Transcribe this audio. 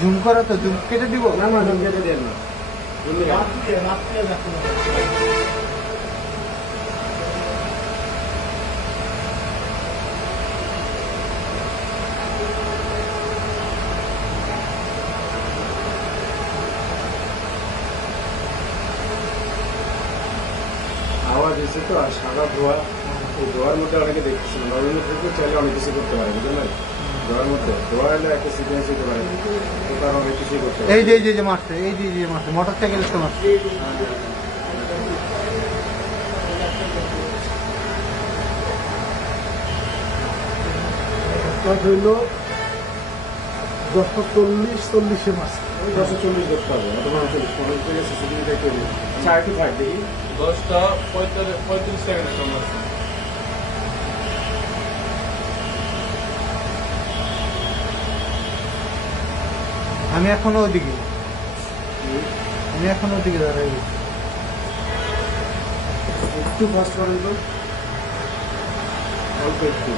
Zoom করা তো zoom কেটে দিব না না জুম কেটে দেন না আওয়াজ এসে তো আর সাদা ধোয়া এই ধোয়ার মধ্যে অনেকে দেখতেছিলাম ওই মধ্যে চাইলে অনেক কিছু করতে পারে বুঝলেন ধোয়ার মধ্যে ধোয়া হলে একটা সিকুয়েন্স হতে পারে তো তার অনেক কিছুই করতে পারে এই যে মারছে এই যে মারছে মোটর সাইকেল তো মারছে হইল 10:40 মাস 10:40 করতে হবে অথবা 40 থেকে সিসিটিভি দেখতে হবে আচ্ছা একটু থাক দেখি 10:35 সেকেন্ডে সময় আছে। আমি এখনো ওদিকে দাঁড়াই একটু ফাস্ট করেন তো অল্প একটু